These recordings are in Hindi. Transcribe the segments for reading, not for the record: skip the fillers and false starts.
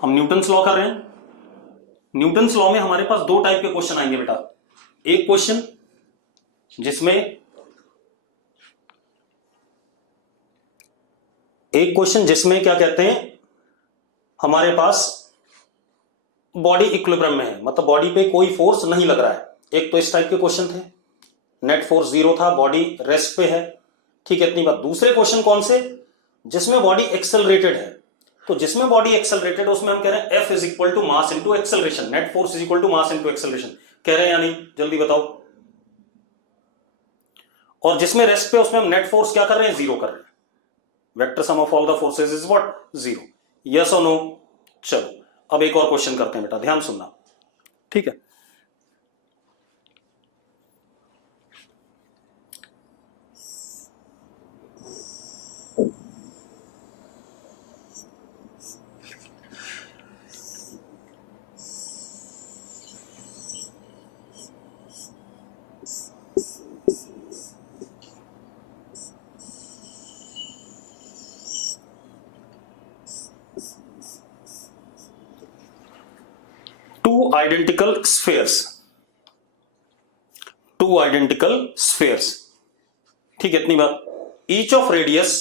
हम न्यूटन्स लॉ कर रहे हैं। न्यूटन्स लॉ में हमारे पास दो टाइप के क्वेश्चन आएंगे बेटा। एक क्वेश्चन जिसमें क्या कहते हैं, हमारे पास बॉडी इक्विलिब्रियम में है, मतलब बॉडी पे कोई फोर्स नहीं लग रहा है। एक तो इस टाइप के क्वेश्चन थे, नेट फोर्स जीरो था, बॉडी रेस्ट पे है, ठीक है, इतनी बात। दूसरे क्वेश्चन कौन से, जिसमें बॉडी एक्सेलरेटेड है। तो जिसमें बॉडी एक्सेलरेटेड है उसमें हम कह रहे हैं F is equal to mass into acceleration, net force is equal to mass into acceleration. कह रहे हैं या नहीं, जल्दी बताओ। और जिसमें रेस्ट पे उसमें हम नेट फोर्स क्या कर रहे हैं, जीरो कर रहे हैं। Vector sum of all the forces is what, zero. Yes और नो। चलो अब एक और क्वेश्चन करते हैं बेटा, ध्यान सुनना, ठीक है। टू आइडेंटिकल स्फेयर्स, ठीक है, इतनी बात। ईच ऑफ रेडियस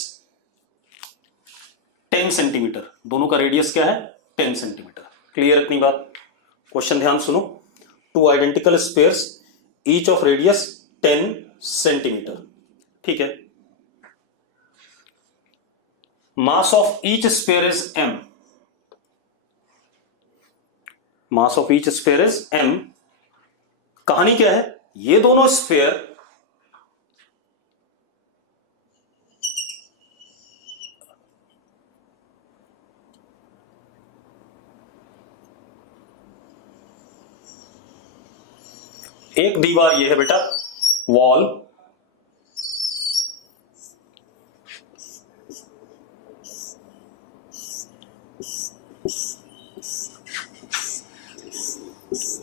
10 सेंटीमीटर, दोनों का रेडियस क्या है, 10 सेंटीमीटर। क्लियर, इतनी बात। क्वेश्चन ध्यान सुनो। Two identical spheres, each of radius 10 centimetre, ठीक है। Mass of each sphere is m, mass of each sphere is m। कहानी क्या है, ये दोनों स्फेयर एक दीवार ये है बेटा, वॉल,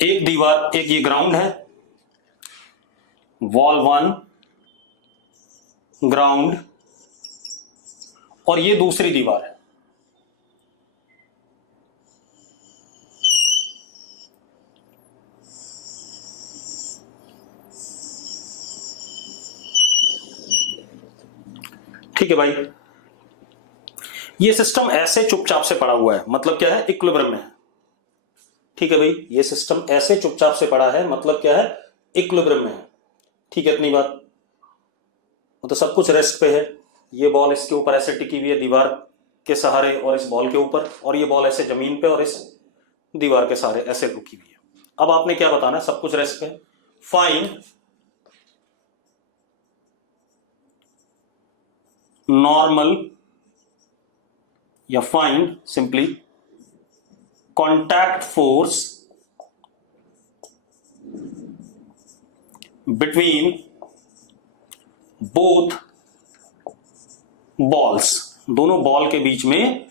एक दीवार, एक ये ग्राउंड है, वॉल 1 ग्राउंड, और ये दूसरी दीवार है। ठीक है भाई, ये सिस्टम ऐसे चुपचाप से पड़ा हुआ है, मतलब क्या है, इक्विलिब्रियम में है। ठीक है भाई, ये सिस्टम ऐसे चुपचाप से पड़ा है, मतलब क्या है, इक्विलिब्रियम में है। ठीक है, इतनी बात। मतलब सब कुछ रेस्ट पे है। ये बॉल इसके ऊपर ऐसे टिकी हुई है दीवार के सहारे और इस बॉल के ऊपर, और ये बॉल ऐसे जमीन पे और इस दीवार के सहारे ऐसे रुकी हुई है। अब आपने क्या बताना है, सब कुछ रेस्ट पे। फाइंड नॉर्मल या find simply contact force between both balls, दोनों बॉल के बीच में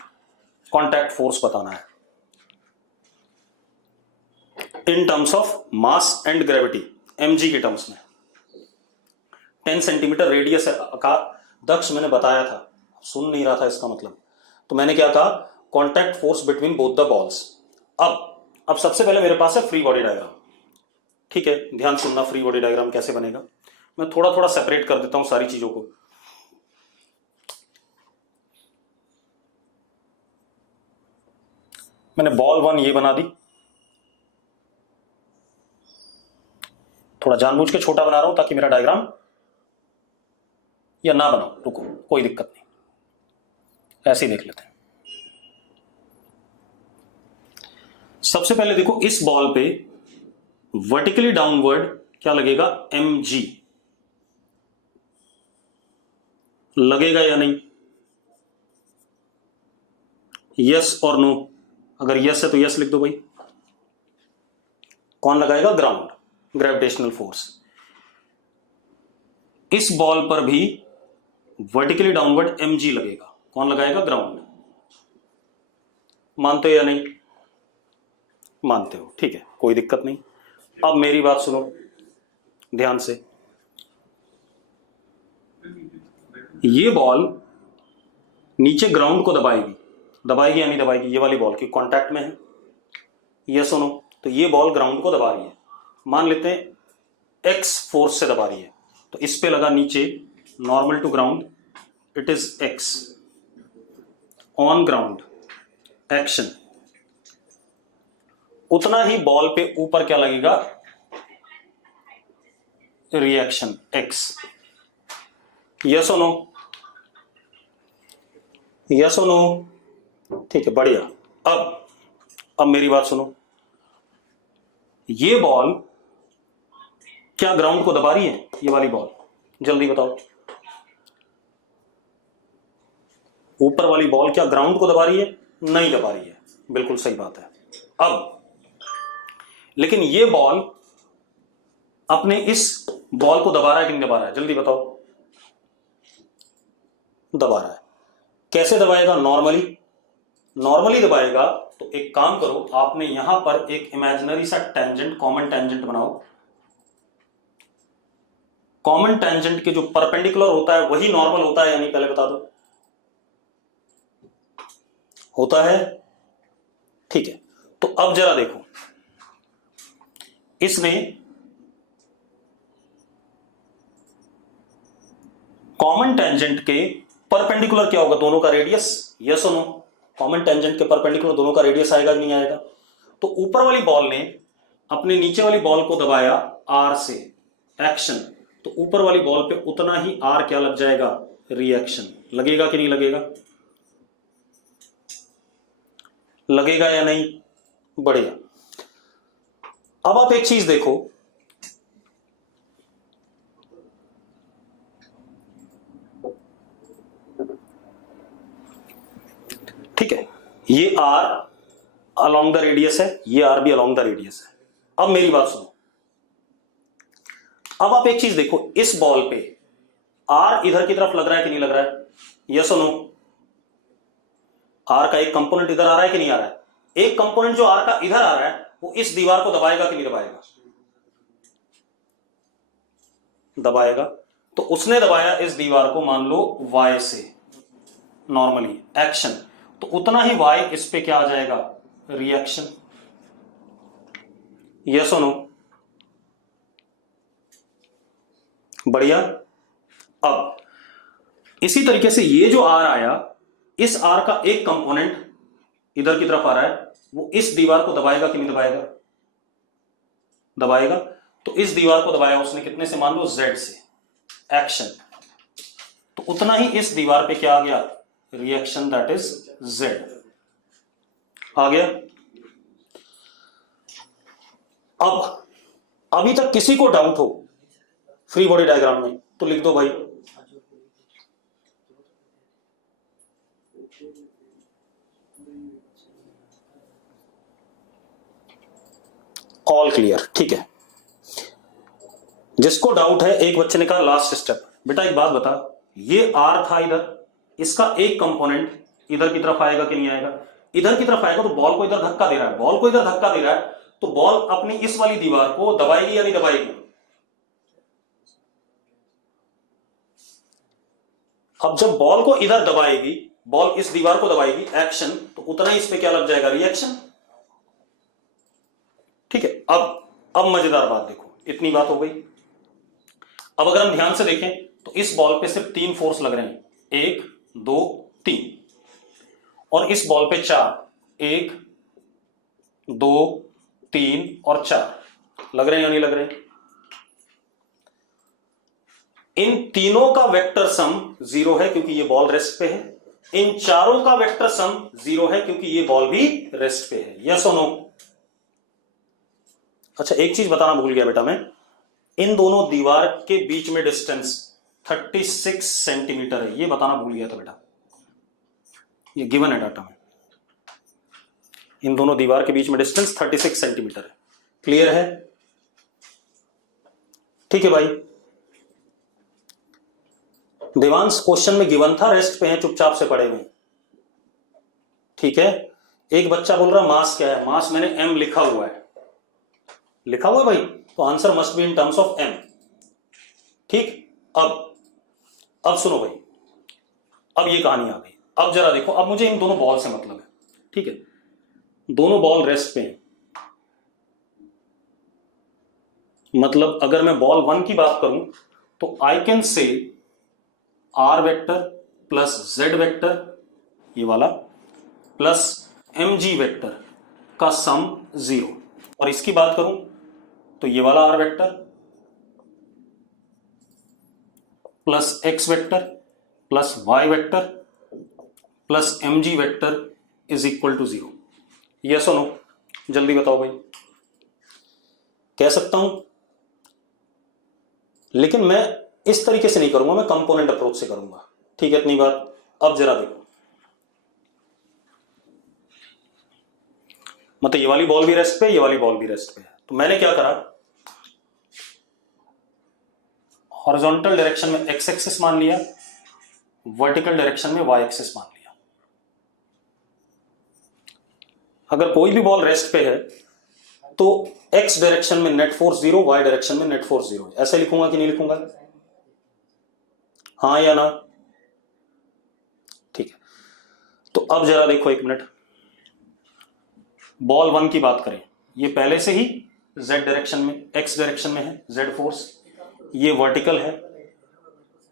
कॉन्टैक्ट फोर्स बताना है in terms of mass and gravity, mg के टर्म्स में। 10 सेंटीमीटर रेडियस का दक्ष मैंने बताया था, सुन नहीं रहा था इसका मतलब, तो मैंने क्या कहा, contact force between both the balls. अब सबसे पहले मेरे पास है फ्री बॉडी डायग्राम। ठीक है, ध्यान सुनना, फ्री बॉडी डायग्राम कैसे बनेगा। मैं थोड़ा थोड़ा सेपरेट कर देता हूं सारी चीजों को। मैंने बॉल 1 ये बना दी, थोड़ा जानबूझ के छोटा बना रहा हूं ताकि मेरा डायग्राम, या ना बनाओ, रुको कोई दिक्कत नहीं, ऐसे ही देख लेते हैं। सबसे पहले देखो, इस बॉल पे वर्टिकली डाउनवर्ड क्या लगेगा, mg लगेगा या नहीं, यस और नो। अगर यस है तो यस लिख दो भाई। कौन लगाएगा, ग्राउंड, ग्रेविटेशनल फोर्स। इस बॉल पर भी वर्टिकली डाउनवर्ड mg लगेगा, कौन लगाएगा, ग्राउंड। मानते हो या नहीं, मानते हो, ठीक है, कोई दिक्कत नहीं। अब मेरी बात सुनो ध्यान से। ये बॉल नीचे ग्राउंड को दबाएगी, दबाएगी या नहीं दबाएगी? ये वाली बॉल की कांटेक्ट में है, ये सुनो, तो ये बॉल ग्राउंड को दबा रही है, मान लेते हैं एक्स फोर्स से दबा रही है, तो इस पे लगा नीचे normal to ground, it is X, on ground action, उतना ही बॉल पे ऊपर क्या लगेगा? Reaction X. यस और नो? यस और नो? ठीक है, बढ़िया। अब मेरी बात सुनो, ये बॉल क्या ग्राउंड को दबा रही है? ये वाली बॉल, जल्दी बताओ, ऊपर वाली बॉल क्या ग्राउंड को दबा रही है? नहीं दबा रही है, बिल्कुल सही बात है। अब लेकिन ये बॉल अपने इस बॉल को दबा रहा है कि नहीं दबा रहा है? जल्दी बताओ। दबा रहा है। कैसे दबाएगा? नॉर्मली दबाएगा। तो एक काम करो, आपने यहां पर एक इमेजिनरी सा टेंजेंट, कॉमन टेंजेंट बनाओ। कॉमन टेंजेंट के जो परपेंडिकुलर होता है वही नॉर्मल होता है या नहीं, पहले बता दो। होता है, ठीक है। तो अब जरा देखो, इसने कॉमन टेंजेंट के परपेंडिकुलर क्या होगा? दोनों का रेडियस। यस और नो? कॉमन टेंजेंट के परपेंडिकुलर दोनों का रेडियस आएगा कि नहीं आएगा? तो ऊपर वाली बॉल ने अपने नीचे वाली बॉल को दबाया आर से, एक्शन, तो ऊपर वाली बॉल पे उतना ही आर क्या लग जाएगा? रिएक्शन। लगेगा कि नहीं लगेगा? लगेगा या नहीं? बढ़िया। अब आप एक चीज देखो, ठीक है, ये आर अलोंग द रेडियस है, ये आर भी अलोंग द रेडियस है। अब मेरी बात सुनो, अब आप एक चीज देखो, इस बॉल पे आर इधर की तरफ लग रहा है कि नहीं लग रहा है? यस और नो? आर का एक कंपोनेंट इधर आ रहा है कि नहीं आ रहा है? एक कंपोनेंट जो आर का इधर आ रहा है वो इस दीवार को दबाएगा कि नहीं दबाएगा? दबाएगा। तो उसने दबाया इस दीवार को, मान लो वाई से, नॉर्मली एक्शन, तो उतना ही वाई इस पे क्या आ जाएगा? रिएक्शन। यस और नो? बढ़िया। अब इसी तरीके से ये जो आर आया, इस आर का एक कंपोनेंट इधर की तरफ आ रहा है, वो इस दीवार को दबाएगा कि नहीं दबाएगा? दबाएगा। तो इस दीवार को दबाया उसने कितने से? मान लो जेड से, एक्शन, तो उतना ही इस दीवार पे क्या आ गया? Reaction, that is Z. आ गया? अब अभी तक किसी को डाउट हो फ्री बॉडी डायग्राम में तो लिख दो भाई। ऑल क्लियर, ठीक है। जिसको डाउट है, एक बच्चे ने कहा लास्ट स्टेप, बेटा एक बात बता, ये आर था इधर, इसका एक कंपोनेंट इधर की तरफ आएगा कि नहीं आएगा? इधर की तरफ आएगा, तो बॉल को इधर धक्का दे रहा है, बॉल को इधर धक्का दे रहा है, तो बॉल अपनी इस वाली दीवार को दबाएगी या नहीं दबाएगी? अब जब बॉल को इधर दबाएगी, बॉल इस दीवार को दबाएगी, एक्शन, तो उतना ही इस पे क्या लग जाएगा? रिएक्शन। ठीक है। अब मजेदार बात देखो, इतनी बात हो गई। अब अगर हम ध्यान से देखें तो इस बॉल पे सिर्फ 3 फोर्स लग रहे हैं, 1 2 3, और इस बॉल पे 4, 1 2 3 और 4 लग रहे हैं या नहीं लग रहे हैं? इन तीनों का वेक्टर सम 0 है क्योंकि ये बॉल रेस्ट पे है, इन चारों का वेक्टर सम 0 है क्योंकि ये बॉल भी रेस्ट पे है। यस और नो? अच्छा एक चीज बताना भूल गया बेटा मैं, इन दोनों दीवार के बीच में डिस्टेंस 36 सेंटीमीटर है, ये बताना भूल गया था बेटा, ये गिवन है डाटा में। इन दोनों दीवार के बीच में डिस्टेंस 36 सेंटीमीटर है। क्लियर है? ठीक है भाई। देवांश क्वेश्चन में गिवन था रेस्ट पे है, चुपचाप से पड़े हुए। ठीक है। एक बच्चा बोल रहा मास क्या है? मास मैंने m लिखा हुआ है, लिखा हुआ है भाई, तो answer must be in terms of m। ठीक। अब सुनो भाई, अब ये कहानी आ गई। अब जरा देखो, अब मुझे इन दोनों बॉल से मतलब है, ठीक है, दोनों बॉल रेस्ट पे हैं। मतलब अगर मैं बॉल 1 की बात करूं तो I can say R vector plus Z vector, ये वाला, प्लस एम जी वेक्टर का सम 0। और इसकी बात करूं तो ये वाला R vector plus X vector plus Y vector plus M G vector is equal to 0। Yes और नो? जल्दी बताओ भाई। कह सकता हूं, लेकिन मैं इस तरीके से नहीं करूंगा, मैं कंपोनेंट अप्रोच से करूंगा। ठीक है, इतनी बात। अब जरा देखो, मतलब ये वाली बॉल भी रेस्ट पे, ये वाली बॉल भी रेस्ट पे है, तो मैंने क्या करा, हॉरिजॉन्टल डायरेक्शन में एक्स एक्सिस मान लिया, वर्टिकल डायरेक्शन में वाई एक्सिस मान लिया। अगर कोई भी बॉल रेस्ट पे है तो एक्स डायरेक्शन में नेट फोर्स 0, वाई डायरेक्शन में नेट फोर्स 0। ऐसे लिखूंगा कि नहीं लिखूंगा? हाँ या ना? ठीक है, तो अब जरा देखो, एक मिनट, बॉल 1 की बात करें, ये पहले से ही z डायरेक्शन में, x डायरेक्शन में है z फोर्स, ये वर्टिकल है।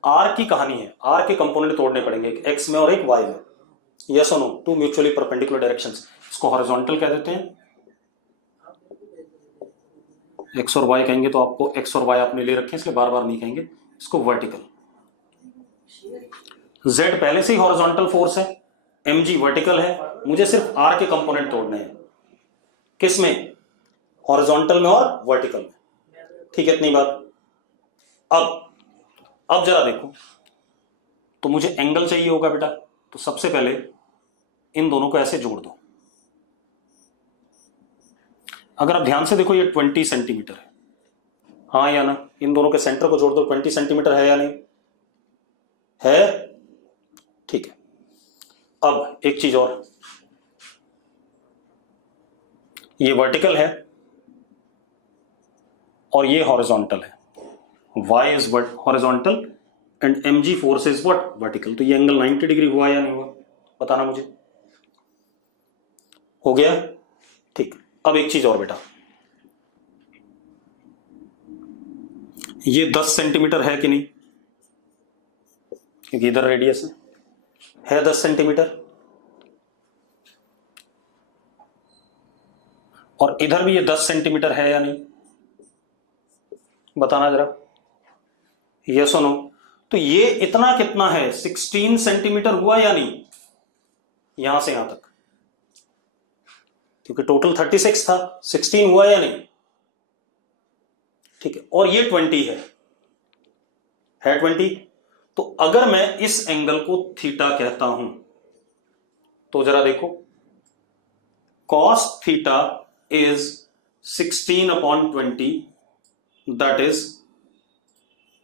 r की कहानी है, r के कंपोनेंट तोड़ने पड़ेंगे, एक x में और एक y में। यस और no? Two mutually perpendicular directions, इसको हॉरिजॉन्टल कह देते हैं। x और y कहेंगे तो आपको x और y आपने ले रखे हैं, इसलिए बार बार नहीं कहेंगे, इसको वर्टिकल। z पहले से ही हॉरिजॉन्टल फोर्स है, mg वर्टिकल है, मुझे सिर्फ r के कंपोनेंट तोड़ने हैं। किसमें? हॉरिजॉन्टल में और वर्टिकल में। ठीक है, इतनी बात। अब जरा देखो, तो मुझे एंगल चाहिए होगा बेटा, तो सबसे पहले इन दोनों को ऐसे जोड़ दो। अगर आप ध्यान से देखो, ये 20 सेंटीमीटर है, हाँ या ना? इन दोनों के सेंटर को जोड़ दो, 20 सेंटीमीटर है या नहीं है? ठीक है। अब एक चीज और, ये वर्टिकल है और ये हॉरिजॉन्टल है, y is horizontal and mg force is what? Vertical. तो ये एंगल 90 डिग्री हुआ या नहीं हुआ? बताना मुझे। हो गया? ठीक। अब एक चीज और बेटा, ये 10 सेंटीमीटर है कि नहीं? क्योंकि इधर रेडियस है 10 सेंटीमीटर, और इधर भी ये 10 सेंटीमीटर है या नहीं? बताना जरा, यस और नो? तो ये इतना कितना है, 16 सेंटीमीटर हुआ या नहीं, यहां से यहां तक? क्योंकि टोटल 36 था, 16 हुआ या नहीं? ठीक है, और ये 20 है 20। तो अगर मैं इस एंगल को थीटा कहता हूं तो जरा देखो, cos theta is 16/20, that is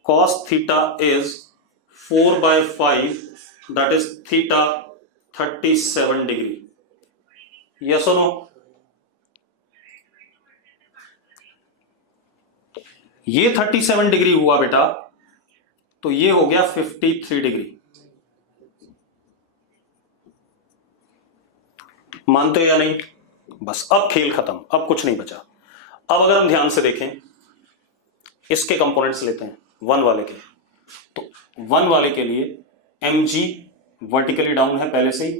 cos theta is 4/5, that is theta 37 degree. Yes और नो? ये 37 डिग्री हुआ बेटा, तो ये हो गया 53 डिग्री। मानते हो या नहीं? बस अब खेल खत्म, अब कुछ नहीं बचा। अब अगर हम ध्यान से देखें, इसके कंपोनेंट्स लेते हैं 1 वाले के, तो 1 वाले के लिए mg वर्टिकली डाउन है पहले से ही,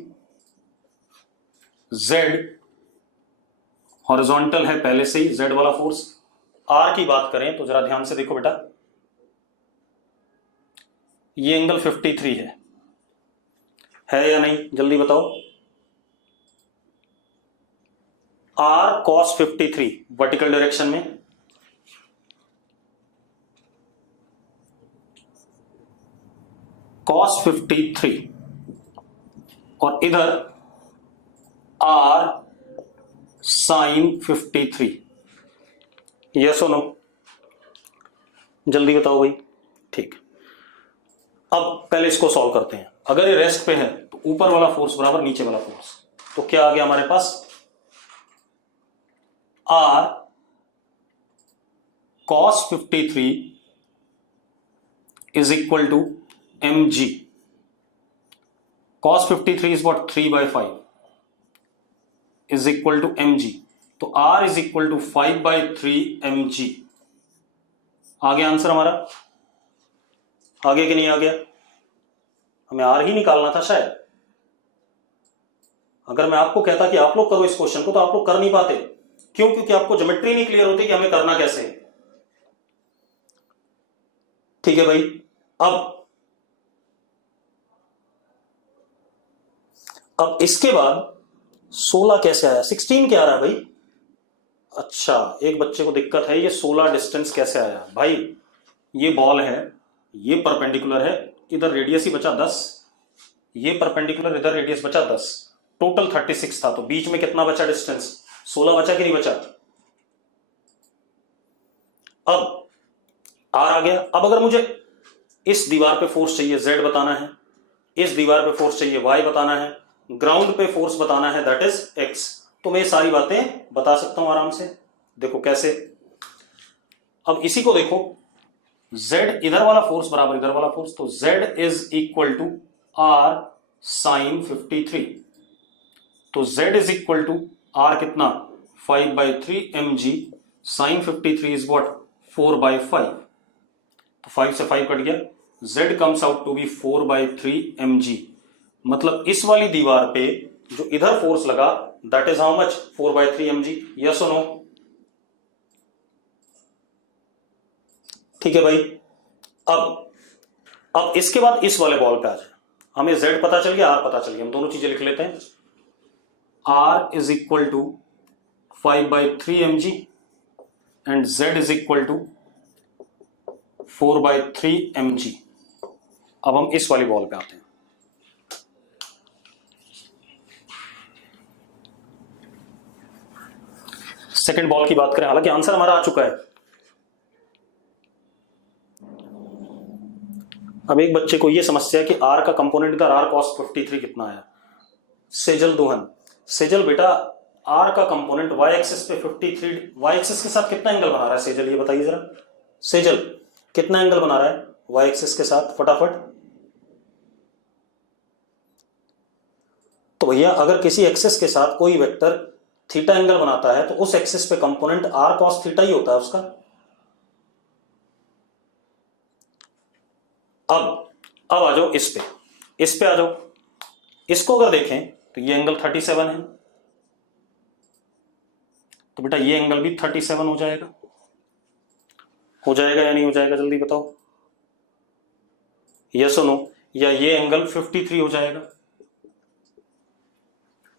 z हॉरिजॉन्टल है पहले से ही, z वाला फोर्स। r की बात करें तो जरा ध्यान से देखो बेटा, ये एंगल 53 है या नहीं? जल्दी बताओ। r cos 53 वर्टिकल डायरेक्शन में, cos 53, और इधर r sin 53। यस और नो? जल्दी बताओ भाई। ठीक, अब पहले इसको सॉल्व करते हैं। अगर ये रेस्ट पे है तो ऊपर वाला फोर्स बराबर नीचे वाला फोर्स, तो क्या आ गया हमारे पास? r cos 53 is equal to mg cos 53 is what 3/5 is equal to mg, तो r is equal to 5/3 mg। आ गया आंसर हमारा? आगे कि नहीं आ गया? हमें r ही निकालना था शायद। अगर मैं आपको कहता कि आप लोग करो इस क्वेश्चन को तो आप लोग कर नहीं पाते। क्यों? क्योंकि आपको ज्योमेट्री नहीं क्लियर होती कि हमें करना कैसे है। ठीक है भाई। अब इसके बाद 16 कैसे आया? 16 क्या आ रहा है भाई? अच्छा, एक बच्चे को दिक्कत है, ये 16 डिस्टेंस कैसे आया भाई? ये बॉल है, ये परपेंडिकुलर है, इधर रेडियस ही बचा 10, ये परपेंडिकुलर, इधर रेडियस बचा 10, टोटल 36 था, तो बीच में कितना बचा डिस्टेंस? 16 बचा कि नहीं बचा? अब आर आ गया। अब अगर मुझे इस दीवार पे फोर्स चाहिए z बताना है, इस दीवार पे फोर्स चाहिए y बताना है, ग्राउंड पे फोर्स बताना है दैट इज x, तो मैं ये सारी बातें बता सकता हूं आराम से। देखो कैसे। अब इसी को देखो, z इधर वाला फोर्स बराबर इधर वाला फोर्स, तो z is equal to r sin 53, तो z is equal to r कितना? 5/3 mg sin 53 इज व्हाट 4/5, तो 5 से 5 कट गया, z comes out to be 4/3 mg। मतलब इस वाली दीवार पे जो इधर फोर्स लगा that is how much? 4/3 mg। Yes और नो? ठीक है भाई। अब इसके बाद इस वाले बॉल पे आ जाए। हमें z पता चल गया, r पता चल गया, हम दोनों चीजें लिख लेते हैं। r is equal to 5/3 mg and z is equal to 4/3 mg। अब हम इस वाली बॉल पे आते हैं। सेकंड बॉल की बात करें, हालांकि आंसर हमारा आ चुका है। अब एक बच्चे को यह समस्या है कि r का कंपोनेंट इधर r cos 53 कितना आया। सेजल दोहन, सेजल बेटा r का कंपोनेंट y एक्सिस पे 53, y एक्सिस के साथ कितना एंगल बना रहा है सेजल? ये बताइए जरा। सेजल कितना एंगल बना रहा है y एक्सिस के साथ? फटाफट। तो भैया अगर किसी एक्सिस के साथ कोई वेक्टर थीटा एंगल बनाता है तो उस एक्सिस पे कंपोनेंट r cos थीटा ही होता है उसका। अब आ जाओ इस पे आ जाओ। इसको अगर देखें तो ये एंगल 37 है, तो बेटा ये एंगल भी 37 हो जाएगा। हो जाएगा या नहीं हो जाएगा? जल्दी बताओ, यस और नो? या ये एंगल 53 हो जाएगा,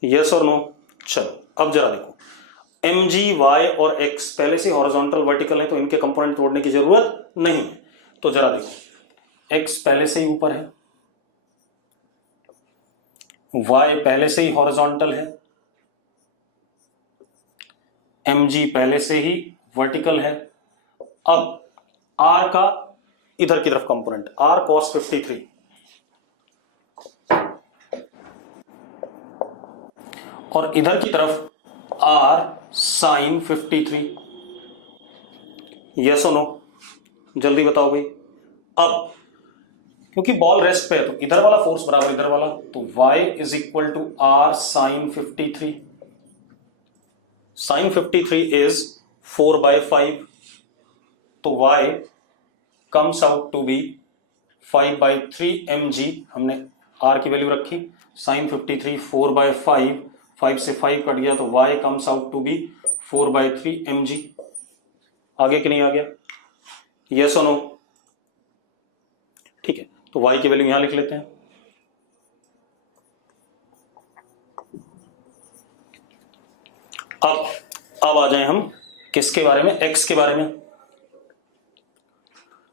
यस और नो? चलो अब जरा देखो, mg y और x पहले से हॉरिजॉन्टल वर्टिकल है तो इनके कंपोनेंट तोड़ने की जरूरत नहीं है। तो जरा देखो, x पहले से ही ऊपर है, y पहले से ही हॉरिजॉन्टल है, mg पहले से ही वर्टिकल है। अब r का इधर की तरफ कंपोनेंट r cos 53 और इधर की तरफ r sin 53, यस और नो? जल्दी बताओ भाई। अब क्योंकि बॉल रेस्ट पे है तो इधर वाला फोर्स बराबर इधर वाला, तो y is equal to r sin 53, sin 53 is 4/5, तो y comes out to be 5/3 mg। हमने r की वैल्यू रखी, sin 53 4/5, 5 से 5 कट गया, तो y comes out to be 4/3 mg। आगे कि नहीं आ गया? यस और नो? ठीक है, तो y की वैल्यू यहां लिख लेते हैं। अब आ जाए हम किसके बारे में? x के बारे में।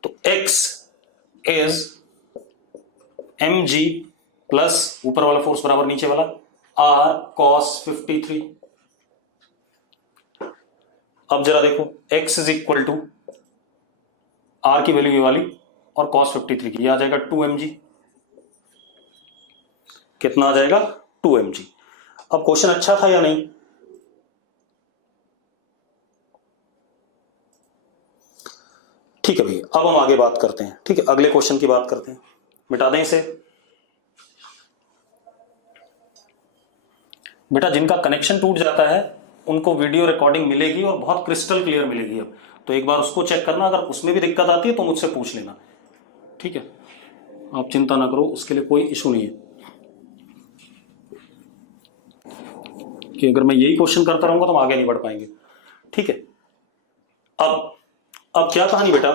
तो x इज mg प्लस ऊपर वाला फोर्स बराबर नीचे वाला r cos 53। अब जरा देखो, x is equal to r की वैल्यू ये वाली और cos 53 की, ये आ जाएगा 2 mg। कितना आ जाएगा? 2 mg। अब क्वेश्चन अच्छा था या नहीं? ठीक है भाई, अब हम आगे बात करते हैं। ठीक है, अगले क्वेश्चन की बात करते हैं। मिटा दें इसे। बेटा जिनका कनेक्शन टूट जाता है उनको वीडियो रिकॉर्डिंग मिलेगी और बहुत क्रिस्टल क्लियर मिलेगी। अब तो एक बार उसको चेक करना, अगर उसमें भी दिक्कत आती है तो मुझसे पूछ लेना, ठीक है? आप चिंता ना करो, उसके लिए कोई इशू नहीं है कि अगर मैं यही क्वेश्चन करता रहूंगा तो हम आगे नहीं बढ़ पाएंगे, ठीक है? अब क्या कहानी बेटा,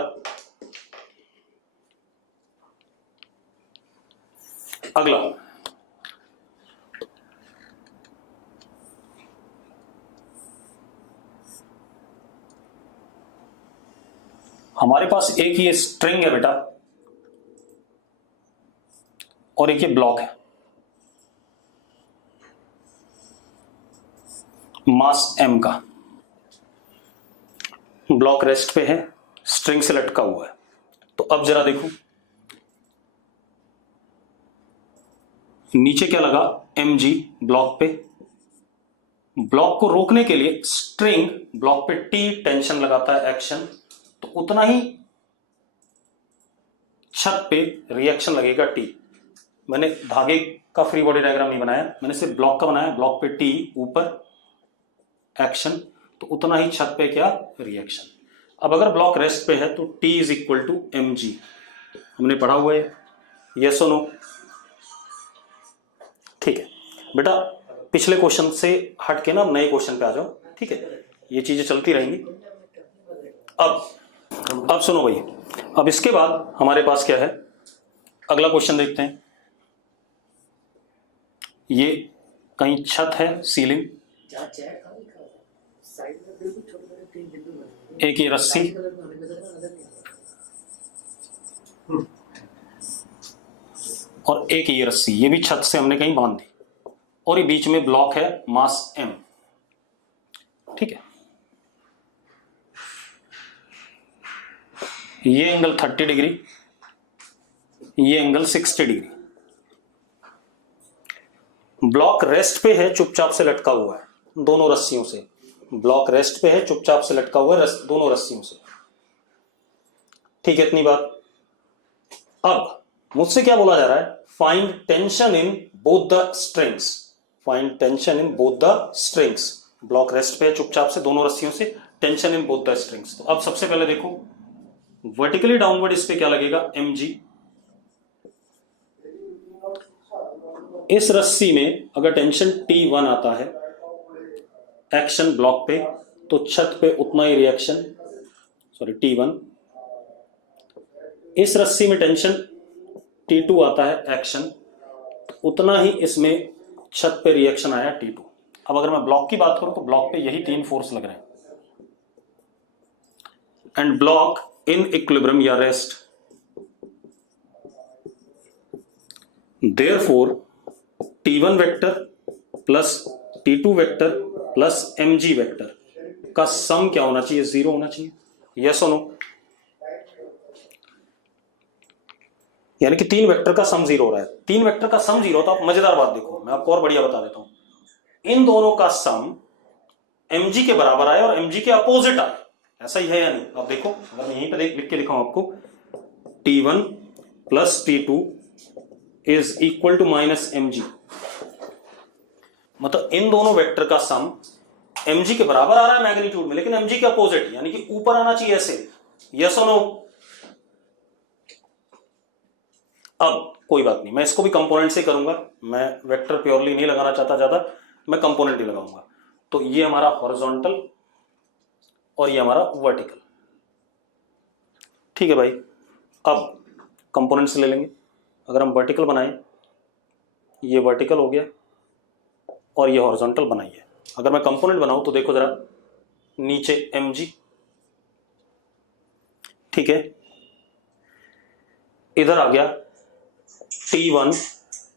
अगला हमारे पास एक ये स्ट्रिंग है बेटा और एक ये ब्लॉक है, मास m का। ब्लॉक रेस्ट पे है, स्ट्रिंग से लटका हुआ है। तो अब जरा देखो, नीचे क्या लगा, mg ब्लॉक पे। ब्लॉक को रोकने के लिए स्ट्रिंग ब्लॉक पे t टेंशन लगाता है, एक्शन, तो उतना ही छत पे रिएक्शन लगेगा t। मैंने धागे का फ्री बॉडी डायग्राम नहीं बनाया, मैंने सिर्फ ब्लॉक का बनाया। ब्लॉक पे t ऊपर एक्शन, तो उतना ही छत पे क्या, रिएक्शन। अब अगर ब्लॉक रेस्ट पे है तो t is equal to mg, हमने पढ़ा हुआ है, यस और नो? ठीक है बेटा, पिछले क्वेश्चन से हट के ना नए क्वेश्चन पे आ जाओ, ठीक है? ये चीजें चलती रहेंगी। अब सुनो भाई, अब इसके बाद हमारे पास क्या है, अगला क्वेश्चन देखते हैं। ये कहीं छत है, सीलिंग, एक ये रस्सी और एक ये रस्सी, ये भी छत से हमने कहीं बांध दी, और ये बीच में ब्लॉक है, मास m, ठीक है? ये एंगल 30 डिग्री, ये एंगल 60 डिग्री। ब्लॉक रेस्ट पे है, चुपचाप से लटका हुआ है दोनों रस्सियों से। ब्लॉक रेस्ट पे है, चुपचाप से लटका हुआ है दोनों रस्सियों से, ठीक है? इतनी बात। अब मुझसे क्या बोला जा रहा है, find tension in both the strings. Find tension in both the strings. Block rest पे है, चुपचाप से दोनों रस्सियों से, tension in both the strings. तो अब सबसे पहले देखो, वर्टिकली डाउनवर्ड इस पे क्या लगेगा, mg। इस रस्सी में अगर टेंशन T1 आता है, एक्शन ब्लॉक पे, तो छत पे उतना ही रिएक्शन, सॉरी T1। इस रस्सी में टेंशन T2 आता है, एक्शन, उतना ही इसमें छत पे रिएक्शन आया T2। अब अगर मैं ब्लॉक की बात करूं तो ब्लॉक पे यही तीन फोर्स लग रहे हैं, एंड ब्लॉक इन इक्विलिब्रियम या rest, therefore T1 vector plus T2 vector plus mg vector का सम क्या होना चाहिए, 0 होना चाहिए, यस और नो? यानी कि तीन वेक्टर का सम 0 हो रहा है। तीन वेक्टर का सम 0 तो आप मजेदार बात देखो, मैं आपको और बढ़िया बता देता हूं। इन दोनों का सम mg के बराबर आए और mg के अपोजिट आए, ऐसा ही है या नहीं? आप देखो, अगर मैं यहीं पे लिख के दिखाऊं आपको, T1 plus T2 is equal to minus mg, मतलब इन दोनों वेक्टर का सम mg के बराबर आ रहा है मैग्नीट्यूड में, लेकिन mg के अपोजिट, यानी कि ऊपर आना चाहिए ऐसे, यस और नो? अब कोई बात नहीं, मैं इसको भी कंपोनेंट से करूंगा, मैं वेक्टर प्योरली नहीं लगाना चाहता ज्यादा, मैं कंपोनेंट ही लगाऊंगा। तो ये हमारा हॉरिजॉन्टल और ये हमारा वर्टिकल, ठीक है भाई? अब कंपोनेंट से ले लेंगे। अगर हम वर्टिकल बनाएं, ये वर्टिकल हो गया और ये हॉरिजॉन्टल बनाइए। अगर मैं कंपोनेंट बनाऊं तो देखो जरा, नीचे mg, ठीक है? इधर आ गया T1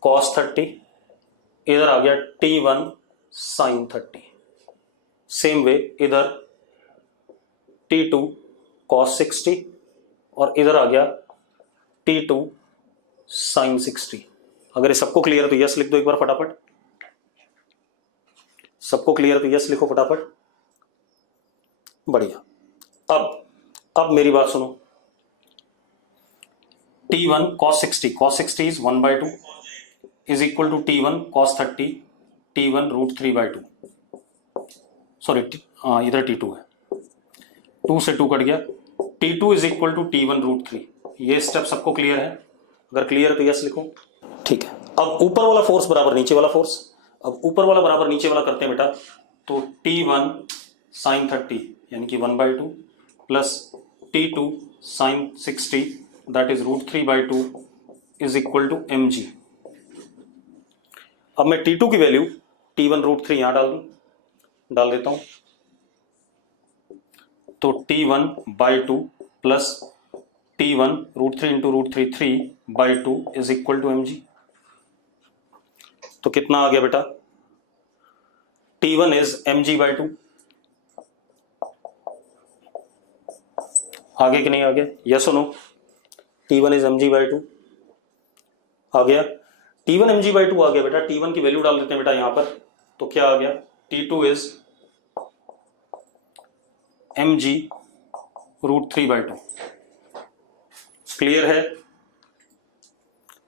cos 30, इधर आ गया T1 sin 30। सेम वे इधर T2 cos 60 और इधर आ गया T2 sin 60। अगर ये सबको क्लियर है तो यस लिख दो एक बार फटाफट। सबको क्लियर है तो यस लिखो फटाफट, बढ़िया। अब मेरी बात सुनो, T1 cos 60 is 1/2 is equal to T1 cos 30 T1 √3/2, sorry इधर T2 है, 2 से 2 कट गया, T2 is equal to T1 √3। ये स्टेप सबको क्लियर है? अगर क्लियर है तो यस लिखो। ठीक है, अब ऊपर वाला फोर्स बराबर नीचे वाला फोर्स, अब ऊपर वाला बराबर नीचे वाला करते हैं बेटा, तो T1 sin 30 यानी कि 1/2 plus T2 sin 60 that is √3/2 is equal to mg। अब मैं T2 की वैल्यू T1 √3 यहां डाल देता हूं, तो T1/2 plus T1 √3 into √3 3/2 is equal to mg। तो कितना आ गया बेटा? T1 is mg/2। आगे कि नहीं आ गया? यस और नो? T1 इज mg/2 आ गया, T1 mg/2 आ गया बेटा। T1 की वैल्यू डाल देते हैं बेटा यहां पर, तो क्या आ गया? T2 is mg √3/2। क्लियर है?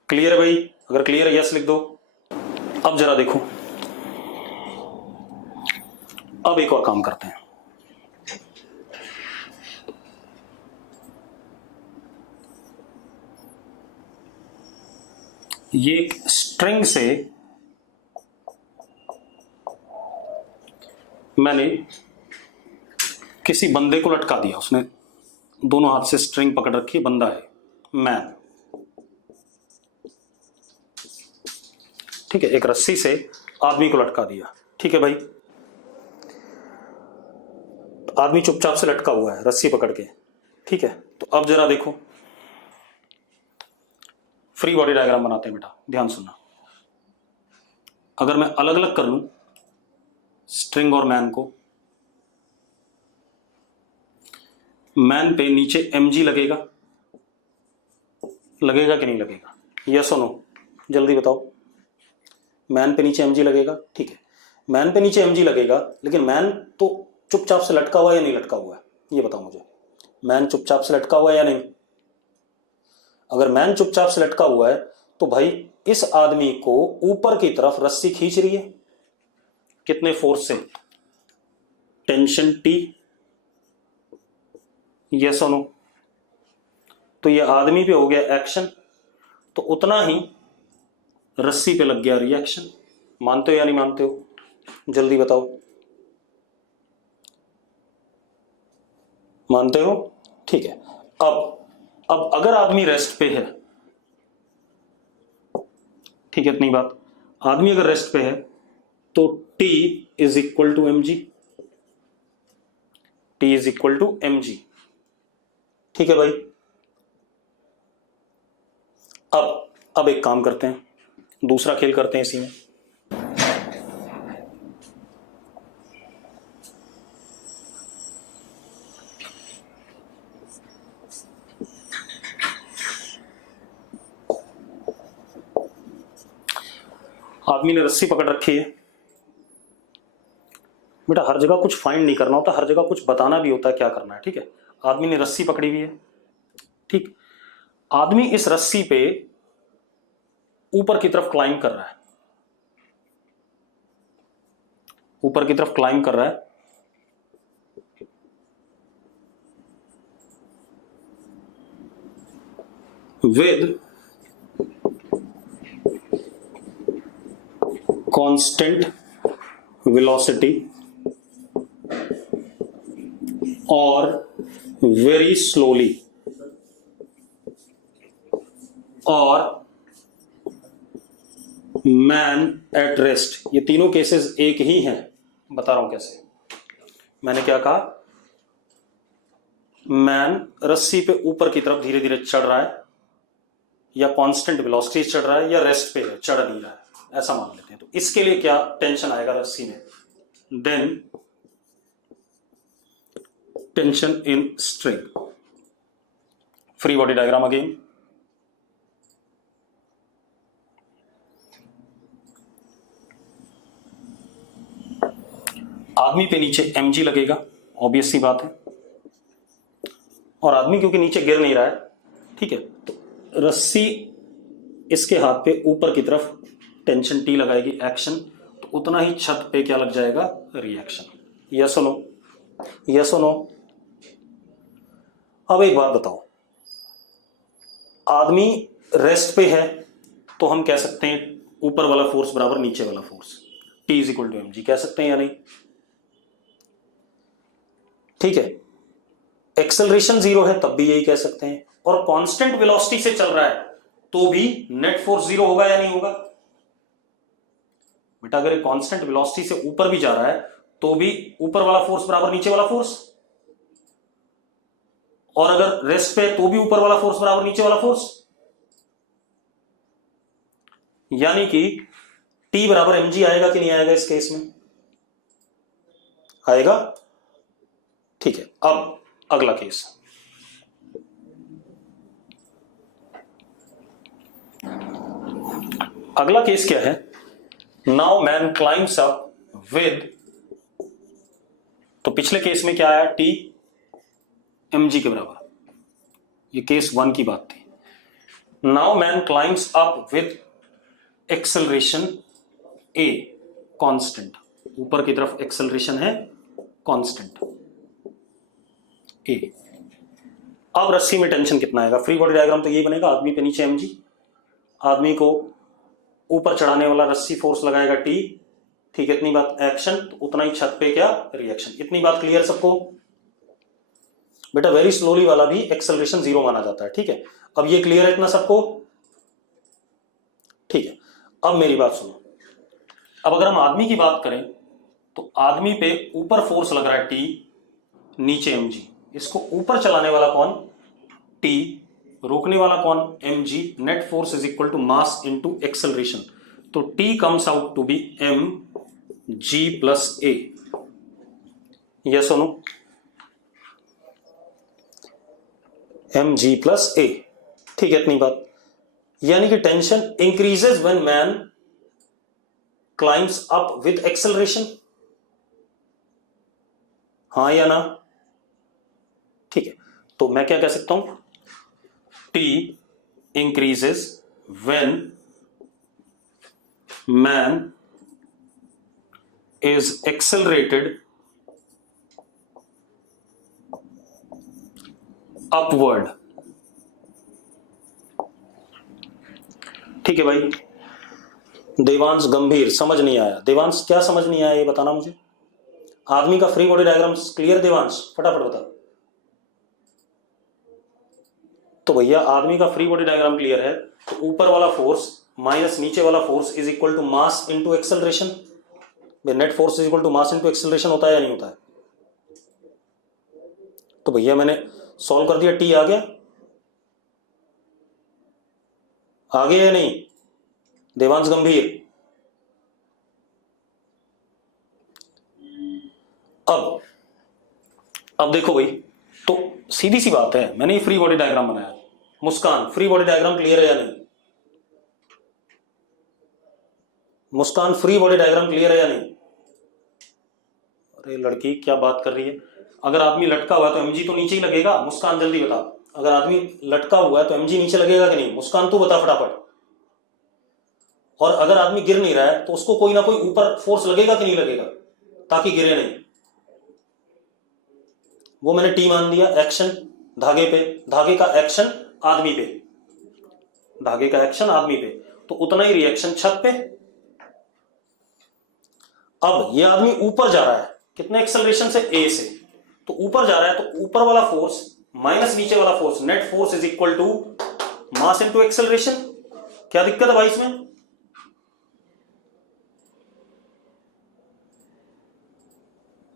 क्लियर है भाई? अगर क्लियर है यस लिख दो। अब जरा देखो, अब एक और काम करते हैं। ये स्ट्रिंग से मैंने किसी बंदे को लटका दिया, उसने दोनों हाथ से स्ट्रिंग पकड़ रखी, बंदा है मैन, ठीक है, एक रस्सी से आदमी को लटका दिया। ठीक है भाई, आदमी चुपचाप से लटका हुआ है रस्सी पकड़ के। ठीक है, तो अब जरा देखो, फ्री बॉडी डायग्राम बनाते हैं बेटा, ध्यान सुनना। अगर मैं अलग अलग कर लूं स्ट्रिंग और मैन को, मैन पे नीचे mg लगेगा, लगेगा कि नहीं लगेगा? यस और नो? जल्दी बताओ। मैन पे नीचे mg लगेगा, ठीक है, मैन पे नीचे mg लगेगा, लेकिन मैन तो चुपचाप से लटका हुआ है या नहीं लटका हुआ है? ये बताओ मुझे, मैन चुपचाप से लटका हुआ है या नहीं? अगर मैन चुपचाप से लटका हुआ है तो भाई इस आदमी को ऊपर की तरफ रस्सी खींच रही है, कितने फोर्स से? टेंशन T, यस और नो? तो ये आदमी पे हो गया एक्शन, तो उतना ही रस्सी पे लग गया रिएक्शन। मानते हो या नहीं मानते हो? जल्दी बताओ, मानते हो? ठीक है, अब अगर आदमी रेस्ट पे है, ठीक है, इतनी बात, आदमी अगर रेस्ट पे है तो T is equal to mg, T is equal to mg। ठीक है भाई, अब एक काम करते हैं, दूसरा खेल करते हैं इसी में। आदमी ने रस्सी पकड़ रखी है बेटा, हर जगह कुछ फाइंड नहीं करना होता, हर जगह कुछ बताना भी होता है क्या करना है। ठीक है, आदमी ने रस्सी पकड़ी हुई है, ठीक, आदमी इस रस्सी पे ऊपर की तरफ क्लाइंब कर रहा है, ऊपर की तरफ क्लाइंब कर रहा है, विद कांस्टेंट वेलोसिटी और वेरी स्लोली, और मैन एट रेस्ट। ये तीनों केसेस एक ही हैं, बता रहा हूं कैसे। मैंने क्या कहा? मैन रस्सी पे ऊपर की तरफ धीरे धीरे चढ़ रहा है, या कांस्टेंट वेलोसिटी चढ़ रहा है, या रेस्ट पे है, चढ़ नहीं रहा है, ऐसा मान लेते हैं। तो इसके लिए क्या टेंशन आएगा रस्सी में? Then tension in string. Free body diagram again. आदमी पे नीचे mg लगेगा, ऑब्वियस सी बात है, और आदमी क्योंकि नीचे गिर नहीं रहा है, ठीक है, तो रस्सी इसके हाथ पे ऊपर की तरफ टेंशन T लगाएगी, एक्शन, तो तो उतना ही छत पे क्या लग जाएगा, रिएक्शन। यस और नो, यस और नो। अब एक बात बताओ, आदमी रेस्ट पे है तो हम कह सकते हैं ऊपर वाला फोर्स बराबर नीचे वाला force, T is equal to M G, कह सकते हैं या नहीं? ठीक है। एक्सेलरेशन 0 है तब भी यही कह सकते हैं, और कांस्टेंट वेलोसिटी से चल रहा है तो भी नेट फोर्स 0 होगा या नहीं होगा? बेटा अगर कांस्टेंट वेलोसिटी से ऊपर भी जा रहा है तो भी ऊपर वाला फोर्स बराबर नीचे वाला फोर्स, और अगर रेस्ट पे तो भी ऊपर वाला फोर्स बराबर नीचे वाला फोर्स, यानी कि T बराबर mg आएगा कि नहीं आएगा इस केस में? आएगा। ठीक है, अब अगला केस, अगला केस क्या है? Now man climbs up with, तो पिछले केस में क्या आया, T mg के बराबर, ये केस 1 की बात थी। Now man climbs up with acceleration a constant, ऊपर की तरफ एक्सेलरेशन है कांस्टेंट a। अब रस्सी में टेंशन कितना आएगा? फ्री बॉडी डायग्राम तो यही बनेगा, आदमी पे नीचे mg, आदमी को ऊपर चढ़ाने वाला रस्सी फोर्स लगाएगा T, ठीक है, इतनी बात एक्शन, तो उतना ही छत पे क्या, रिएक्शन। इतनी बात क्लियर सबको? बेटा वेरी स्लोली वाला भी एक्सेलरेशन 0 माना जाता है, ठीक है। अब ये क्लियर है इतना सबको? ठीक है, अब मेरी बात सुनो। अब अगर हम आदमी की बात करें तो आदमी पे ऊपर फोर्स लग रहा है T, नीचे mg, इसको ऊपर चलाने वाला कौन, T, रोकने वाला कौन, mg। Net force is equal to mass into acceleration, तो T comes out to be mg plus a। Yes और नो? mg प्लस a, ठीक है, इतनी बात। यानी कि tension increases when man climbs up with acceleration, हाँ या ना? ठीक है, तो मैं क्या कह सकता हूं, T increases when man is accelerated upward. ठीक है भाई। देवांश गंभीर, समझ नहीं आया। देवांश क्या समझ नहीं आया ये बताना मुझे। आदमी का free body diagram clear? Devansh फटाफट बता। तो भैया आदमी का फ्री बॉडी डायग्राम क्लियर है, तो ऊपर वाला फोर्स माइनस नीचे वाला force is equal to mass into acceleration. Net force is equal to mass into acceleration होता है या नहीं होता है? तो भैया मैंने सॉल्व कर दिया, T आ गया, आ गया या नहीं? देवांश गंभीर, अब देखो भाई, तो सीधी सी बात है, मैंने ये फ्री बॉडी डायग्राम बनाया। मुस्कान फ्री बॉडी डायग्राम क्लियर है या नहीं? मुस्कान फ्री बॉडी डायग्राम क्लियर है या नहीं? अरे लड़की क्या बात कर रही है। अगर आदमी लटका हुआ है तो mg तो नीचे ही लगेगा। मुस्कान जल्दी बता, अगर आदमी लटका हुआ है तो mg नीचे लगेगा कि नहीं? मुस्कान तू बता फटाफट। और अगर आदमी गिर नहीं रहा है तो उसको कोई ना कोई ऊपर फोर्स लगेगा कि नहीं लगेगा ताकि गिरे नहीं? वो मैंने T मान दिया, एक्शन धागे पे, धागे का एक्शन आदमी पे, धागे का एक्शन आदमी पे, तो उतना ही रिएक्शन छत पे। अब ये आदमी ऊपर जा रहा है, कितने एक्सेलरेशन से? A से, तो ऊपर जा रहा है तो ऊपर वाला फोर्स माइनस नीचे वाला force, net force is equal to mass into acceleration. क्या दिक्कत है भाई इसमें?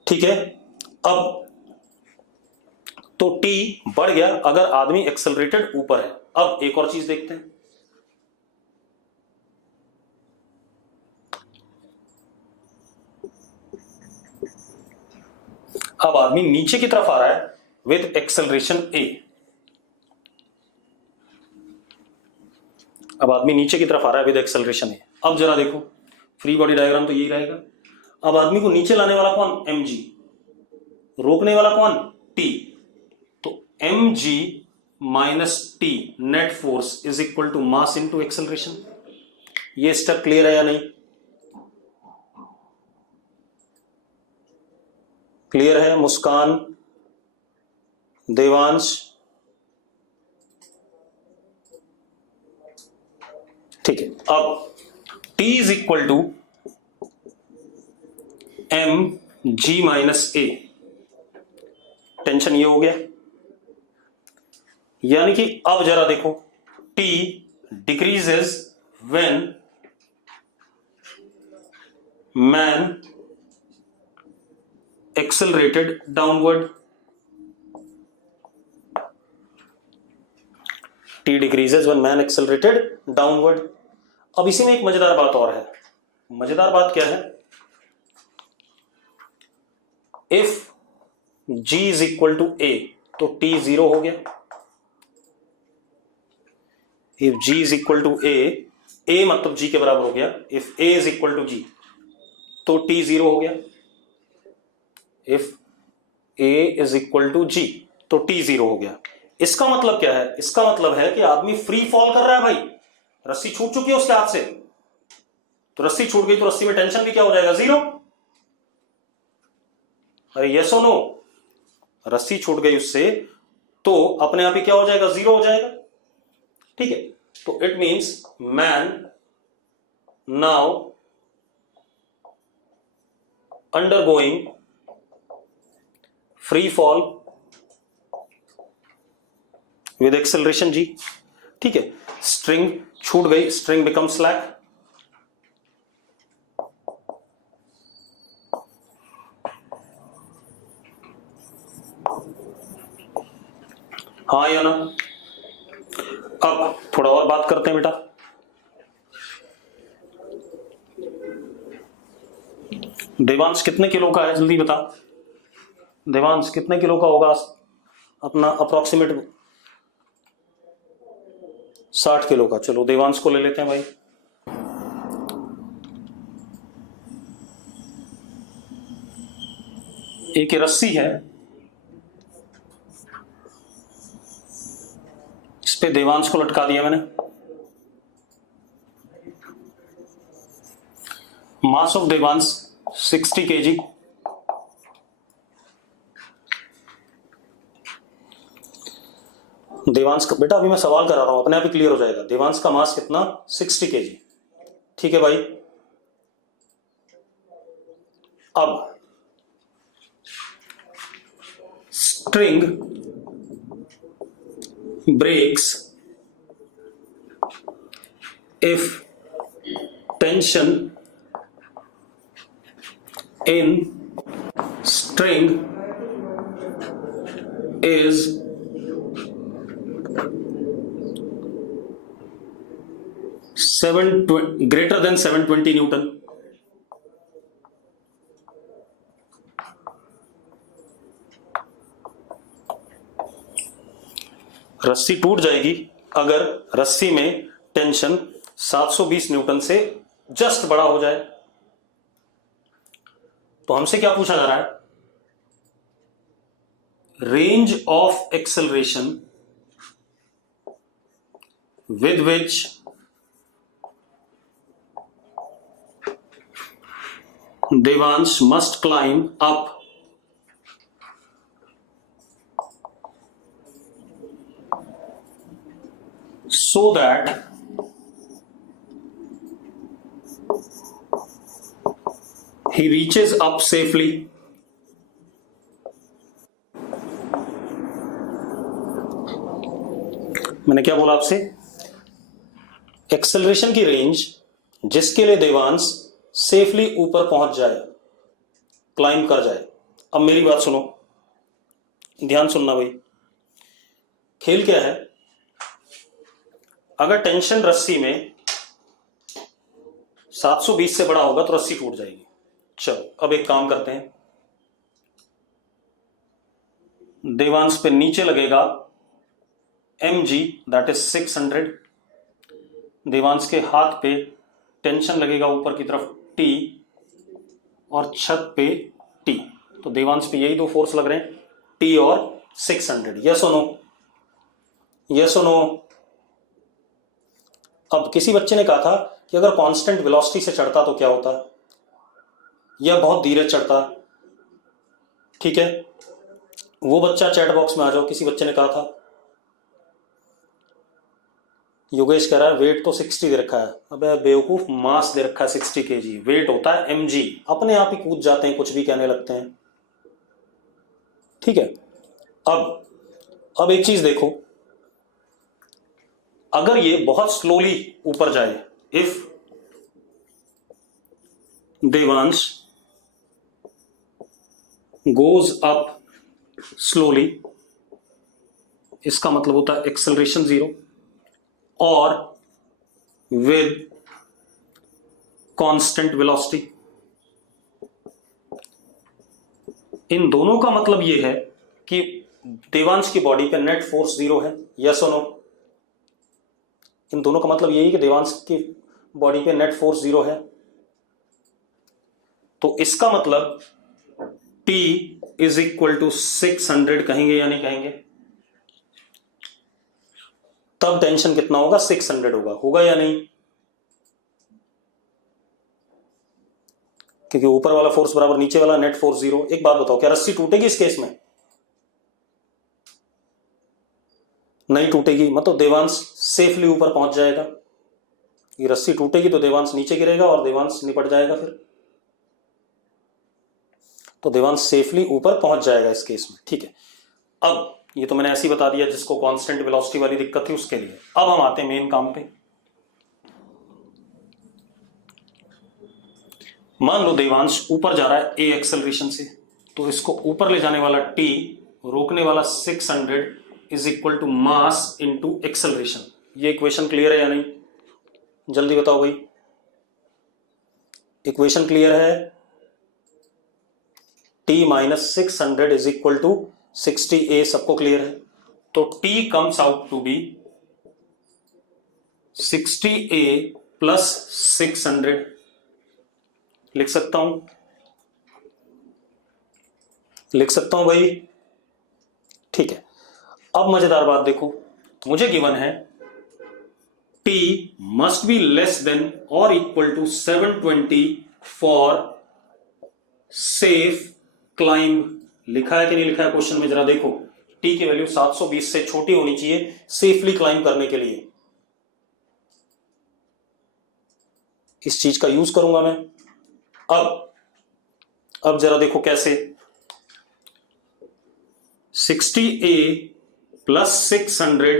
ठीक है, अब तो T बढ़ गया अगर आदमी एक्सेलरेटेड ऊपर है। अब एक और चीज देखते हैं, अब आदमी नीचे की तरफ आ रहा है विद एक्सेलरेशन A। अब आदमी नीचे की तरफ आ रहा है विद एक्सेलरेशन A। अब जरा देखो, फ्री बॉडी डायग्राम तो यही रहेगा। अब आदमी को नीचे लाने वाला कौन? mg, रोकने वाला कौन? T, तो mg minus T net force is equal to mass into acceleration. ये स्टेप क्लियर है या नहीं? क्लियर है? मुस्कान, देवांश, ठीक है। अब T is equal to M G minus A, tension ये हो गया। यानी कि अब जरा देखो, T decreases when man accelerated downward. T decreases when man accelerated downward. अब इसी में एक मजेदार बात और है। मजेदार बात क्या है? If G is equal to A तो T 0 हो गया। If G is equal to A मतलब G के बराबर हो गया। If A is equal to G तो T 0 हो गया। If A is equal to G तो T 0 हो गया। इसका मतलब क्या है? इसका मतलब है कि आदमी फ्री फॉल कर रहा है भाई। रस्सी छूट चुकी है उसके हाथ से, तो रस्सी छूट गई तो रस्सी में टेंशन भी क्या हो जाएगा? 0। अरे यस और नो? रस्सी छूट गई उससे तो अपने आप ही क्या हो जाएगा? 0 हो जाएगा। ठीक है, तो it means man now undergoing free fall with acceleration G। ठीक है, स्ट्रिंग छूट गई, स्ट्रिंग बिकम स्लैक। हाँ या ना? अब थोड़ा और बात करते हैं बेटा। देवांश कितने किलो का है? जल्दी बता। देवांश कितने किलो का होगा अपना अप्रोक्सीमेट? 60 किलो का। चलो देवांश को ले लेते हैं भाई। एक रस्सी है, इस पे देवांश को लटका दिया मैंने। Mass of Devansh 60 kg। Devansh का बेटा अभी मैं सवाल करा रहा हूं, अपने आप ही क्लियर हो जाएगा। देवांश का मास कितना? 60 kg। ठीक है भाई। अब string breaks if tension in string is greater than 720 Newton। रस्सी टूट जाएगी अगर रस्सी में टेंशन 720 न्यूटन से जस्ट बड़ा हो जाए। तो हमसे क्या पूछा जा रहा है? Range of acceleration with which Devansh must climb up so that he reaches up safely। मैंने क्या बोला आपसे? एक्सेलरेशन की रेंज जिसके लिए देवांश सेफली ऊपर पहुंच जाए, क्लाइम कर जाए। अब मेरी बात सुनो, ध्यान सुनना भाई। खेल क्या है? अगर टेंशन रस्सी में 720 से बड़ा होगा तो रस्सी टूट जाएगी। चलो अब एक काम करते हैं, देवांश पे नीचे लगेगा mg दैट इज 600। देवांश के हाथ पे टेंशन लगेगा ऊपर की तरफ T और छत पे T। तो देवांश पे यही दो फोर्स लग रहे हैं, T और 600। यस और नो? यस और नो? अब किसी बच्चे ने कहा था कि अगर कांस्टेंट वेलोसिटी से चढ़ता तो क्या होता, या बहुत धीरे चढ़ता। ठीक है, वो बच्चा चैट बॉक्स में आ जाओ। किसी बच्चे ने कहा था, योगेश कह रहा है वेट तो 60 दे रखा है। अबे बेवकूफ, मास दे रखा है 60 kg, वेट होता है mg। अपने आप ही कूद जाते हैं, कुछ भी कहने लगते हैं। ठीक है, अब एक चीज देखो, अगर ये बहुत स्लोली ऊपर जाए, if Devansh goes up slowly, इसका मतलब होता है एक्सेलरेशन 0, और विद कांस्टेंट वेलोसिटी। इन दोनों का मतलब यह है कि देवांश की बॉडी पे नेट फोर्स 0 है, यस और नो? इन दोनों का मतलब यही है कि देवांश की बॉडी पे नेट फोर्स 0 है। तो इसका मतलब T इज इक्वल टू 600 कहेंगे या नहीं कहेंगे? तब टेंशन कितना होगा? 600 होगा या नहीं? क्योंकि ऊपर वाला फोर्स बराबर नीचे वाला नेट फोर्स 0। एक बात बताओ, क्या रस्सी टूटेगी इस केस में? नहीं टूटेगी, मतलब देवांश सेफली ऊपर पहुंच जाएगा। ये रस्सी टूटेगी तो देवांश नीचे गिरेगा और देवांश निपट जाएगा फिर। तो देवांश सेफली ऊपर पहुंच जाएगा इस केस में। ठीक है, अब ये तो मैंने ऐसे ही बता दिया जिसको कांस्टेंट वेलोसिटी वाली दिक्कत थी उसके लिए। अब हम आते हैं मेन काम पे। मान लो देवांश ऊपर जा रहा है ए एक्सेलरेशन से, तो इसको ऊपर ले जाने वाला T, रोकने वाला 600 is equal to mass into acceleration. ये इक्वेशन क्लियर है या नहीं? जल्दी बताओ भाई, इक्वेशन क्लियर है? T minus 600 is equal to 60A, सबको क्लियर है? तो T comes out to be 60A plus 600। लिख सकता हूं? लिख सकता हूं भाई? ठीक है, अब मजेदार बात देखो, मुझे गिवन है T must be less than और equal to 720 for safe climb. लिखा है कि नहीं लिखा है क्वेश्चन में? जरा देखो, T की वैल्यू 720 से छोटी होनी चाहिए सेफली क्लाइंब करने के लिए। इस चीज का यूज करूंगा मैं। अब जरा देखो कैसे। 60A plus 600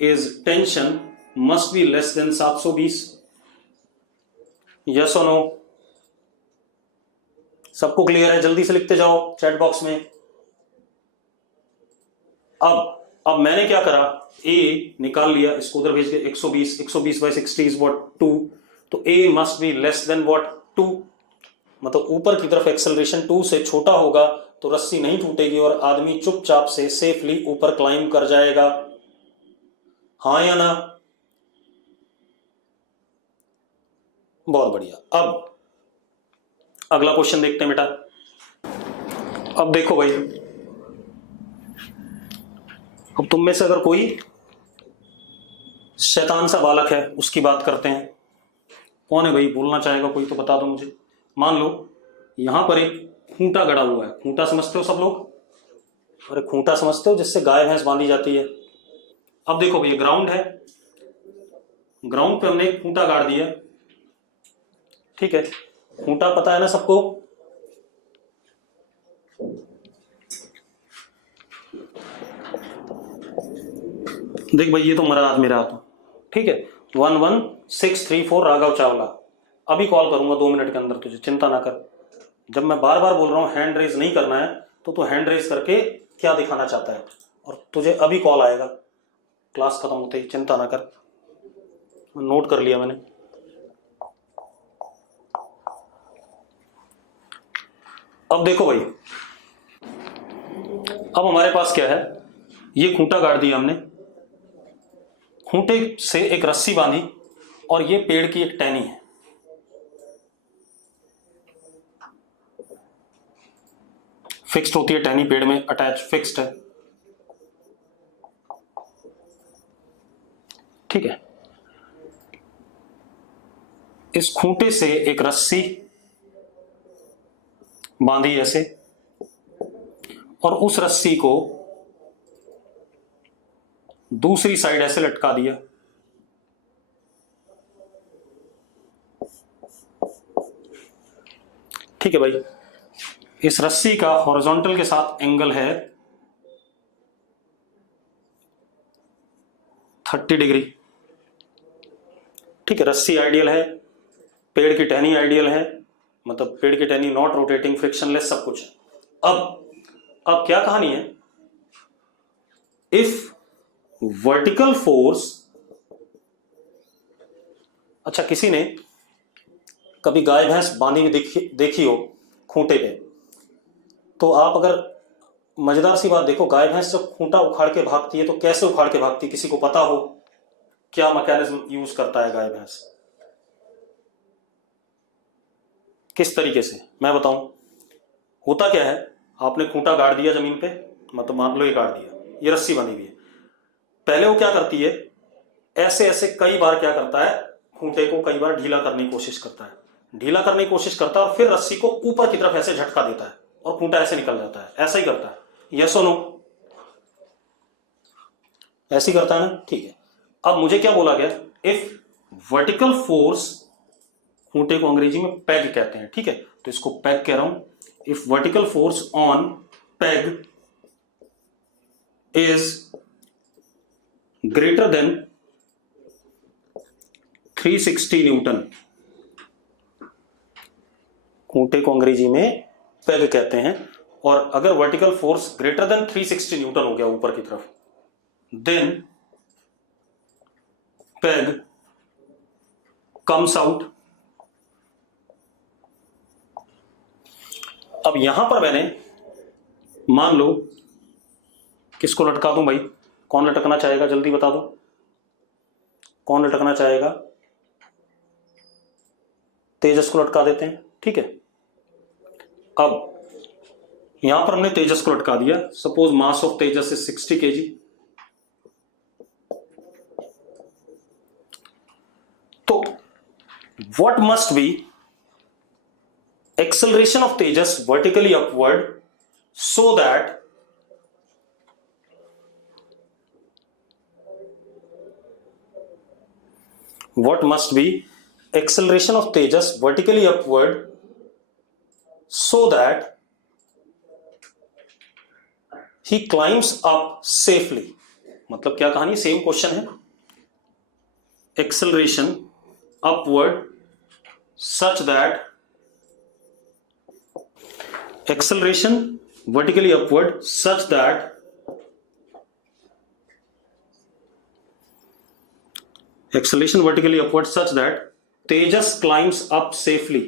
is tension must be less then 720। Yes और नो? सबको क्लियर है? जल्दी से लिखते जाओ चैट बॉक्स में। अब मैंने क्या करा, A निकाल लिया, इसको उधर भेज के 120, 120 बाई 60 इज व्हाट 2। तो A must be less then what 2, मतलब ऊपर की तरफ एक्सेलरेशन 2 से छोटा होगा तो रस्सी नहीं टूटेगी और आदमी चुपचाप से सेफली ऊपर क्लाइंब कर जाएगा। हाँ या ना? बहुत बढ़िया। अब अगला क्वेश्चन देखते हैं बेटा। अब देखो भाई, अब तुम में से अगर कोई शैतान सा बालक है उसकी बात करते हैं। कौन है भाई? बोलना चाहेगा कोई तो बता दो मुझे। मान लो यहां पर एक खूंटा गड़ा हुआ है। खूंटा समझते हो सब लोग? अरे खूंटा समझते हो जिससे गाय भैंस बांधी जाती है? अब देखो भैया, ग्राउंड है, ग्राउंड पे हमने एक खूंटा गाड़ दिया। ठीक है, खूंटा पता है ना सबको? देख भाई, ये तो मेरा हाथ। ठीक है, 11634 राघव चावला। अभी कॉल करूंगा 2 मिनट के अंदर तुझे, चिंता ना कर। जब मैं बार बार बोल रहा हूं हैंड रेज नहीं करना है, तो तू हैंड रेज करके क्या दिखाना चाहता है, और तुझे अभी कॉल आएगा क्लास खत्म होते ही, चिंता ना कर। नोट कर लिया मैंने। अब देखो भाई, अब हमारे पास क्या है, ये खूंटा गाड़ दिया हमने, खूंटे से एक रस्सी बांधी, और ये पेड़ की एक टहनी है। फिक्स्ड होती है टहनी, पेड़ में अटैच फिक्स्ड है। ठीक है, इस खूंटे से एक रस्सी बांधी ऐसे, और उस रस्सी को दूसरी साइड ऐसे लटका दिया। ठीक है भाई, इस रस्सी का हॉरिजॉन्टल के साथ एंगल है 30 डिग्री। ठीक है, रस्सी आइडियल है, पेड़ की टहनी आइडियल है, मतलब पेड़ की टहनी नॉट रोटेटिंग, फ्रिक्शनलेस, सब कुछ। अब क्या कहानी है, इफ वर्टिकल फोर्स, अच्छा किसी ने कभी गाय भैंस बांधी हुई देखी हो खूंटे पे, तो आप अगर मजेदार सी बात देखो, गाय भैंस जब खूंटा उखाड़ के भागती है तो कैसे उखाड़ के भागती है, किसी को पता हो क्या मैकेनिज्म यूज करता है गाय भैंस, किस तरीके से, मैं बताऊं। होता क्या है, आपने खूंटा गाड़ दिया जमीन पे, मतलब मान लो ये गाड़ दिया, ये रस्सी बनी हुई है, पहले वो क्या करती है, ऐसे ऐसे कई बार क्या करता है, खूंटे को कई बार ढीला करने की कोशिश करता है, और फिर रस्सी को ऊपर की तरफ ऐसे झटका देता है और खूंटा ऐसे निकल जाता है, ऐसा ही करता है, यस और नो, ऐसे ही करता है ना। ठीक है, अब मुझे क्या बोला गया, इफ वर्टिकल फोर्स, खूंटे को अंग्रेजी में पैग कहते हैं, ठीक है, तो इसको पैग कह रहा हूं, if vertical force on peg is greater than 360 newton, खूंटे को अंग्रेजी में पैग कहते हैं, और अगर vertical force greater than 360 newton हो गया ऊपर की तरफ, देन पैग कम्स आउट। अब यहां पर मैंने मान लो किसको लटका दूं भाई, कौन लटकना चाहेगा, जल्दी बता दो, कौन लटकना चाहेगा, तेजस को लटका देते हैं। ठीक है, अब यहां पर हमने तेजस को लटका दिया, suppose mass of Tejas is 60 kg, तो what must be acceleration of Tejas vertically upward so that what must be acceleration of Tejas vertically upward so that he climbs up safely, मतलब क्या कहानी, सेम क्वेश्चन है, acceleration upward such that acceleration vertically upward such that Tejas climbs up safely।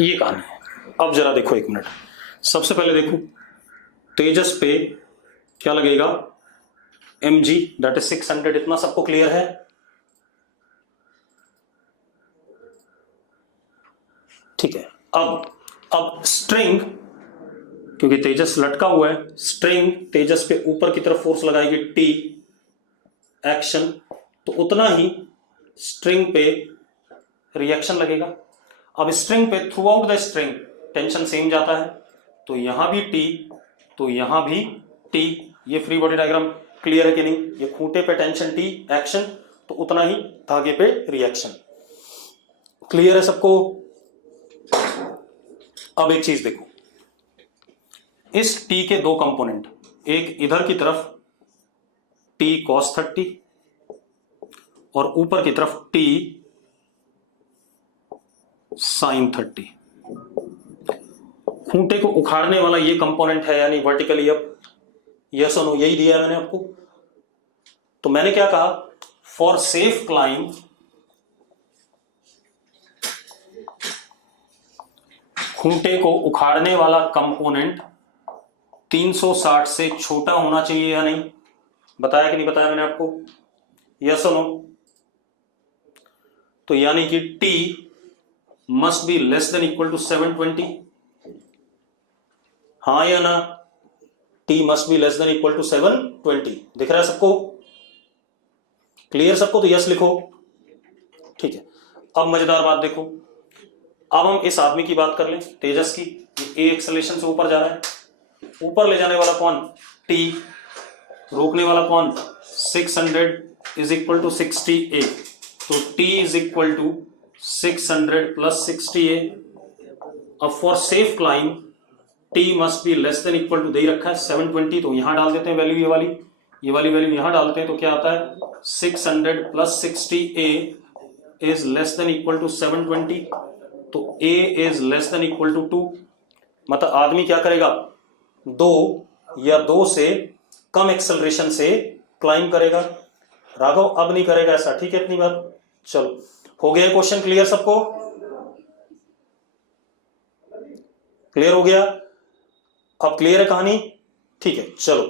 ये कहानी है। अब जरा देखो एक मिनट, सबसे पहले देखो तेजस पे क्या लगेगा, mg दैट इज 600, इतना सबको क्लियर है। ठीक है, अब स्ट्रिंग, क्योंकि तेजस लटका हुआ है, स्ट्रिंग तेजस पे ऊपर की तरफ फोर्स लगाएगी टी एक्शन, तो उतना ही स्ट्रिंग पे रिएक्शन लगेगा। अब स्ट्रिंग पे through out the string tension same जाता है, तो यहां भी टी, तो यहां भी टी, ये फ्री बॉडी डायग्राम क्लियर है कि नहीं, ये खूंटे पे टेंशन टी एक्शन, तो उतना ही धागे पे रिएक्शन, क्लियर है सबको। अब एक चीज देखो, इस टी के दो कंपोनेंट, एक इधर की तरफ टी cos 30 और ऊपर की तरफ टी sin 30, खूंटे को उखाड़ने वाला ये कंपोनेंट है, यानी वर्टिकली अप, यस और नो, यही दिया है मैंने आपको। तो मैंने क्या कहा, फॉर सेफ क्लाइंब खूंटे को उखाड़ने वाला कंपोनेंट 360 से छोटा होना चाहिए या नहीं, बताया कि नहीं बताया मैंने आपको, यस और नो। तो यानी कि T must be less than equal to 720, हाँ या ना, T must be less than equal to 720, दिख रहा है सबको, क्लियर सबको, तो यस लिखो। ठीक है, अब मजेदार बात देखो, अब हम इस आदमी की बात कर लें, तेजस की। ए एक्सेलरेशन से ऊपर जा रहा है, ऊपर ले जाने वाला कौन, टी, रोकने वाला कौन, 600 इज इक्वल टू 60A। तो T is equal to 600 plus 60A। अब for safe climb T must be less than equal to, दे रखा है 720, तो यहां डाल देते हैं वैल्यू, ये वाली वैल्यू यहां डालते हैं, तो क्या आता है 600 plus 60A is less than equal to 720, तो A is less than equal to 2। मतलब आदमी क्या करेगा, 2 या 2 से कम एक्सेलरेशन से क्लाइंब करेगा। राघव अब नहीं करेगा ऐसा, ठीक है, इतनी बात। चलो हो गया क्वेश्चन क्लियर सबको, क्लियर हो गया, अब क्लियर है कहानी, ठीक है। चलो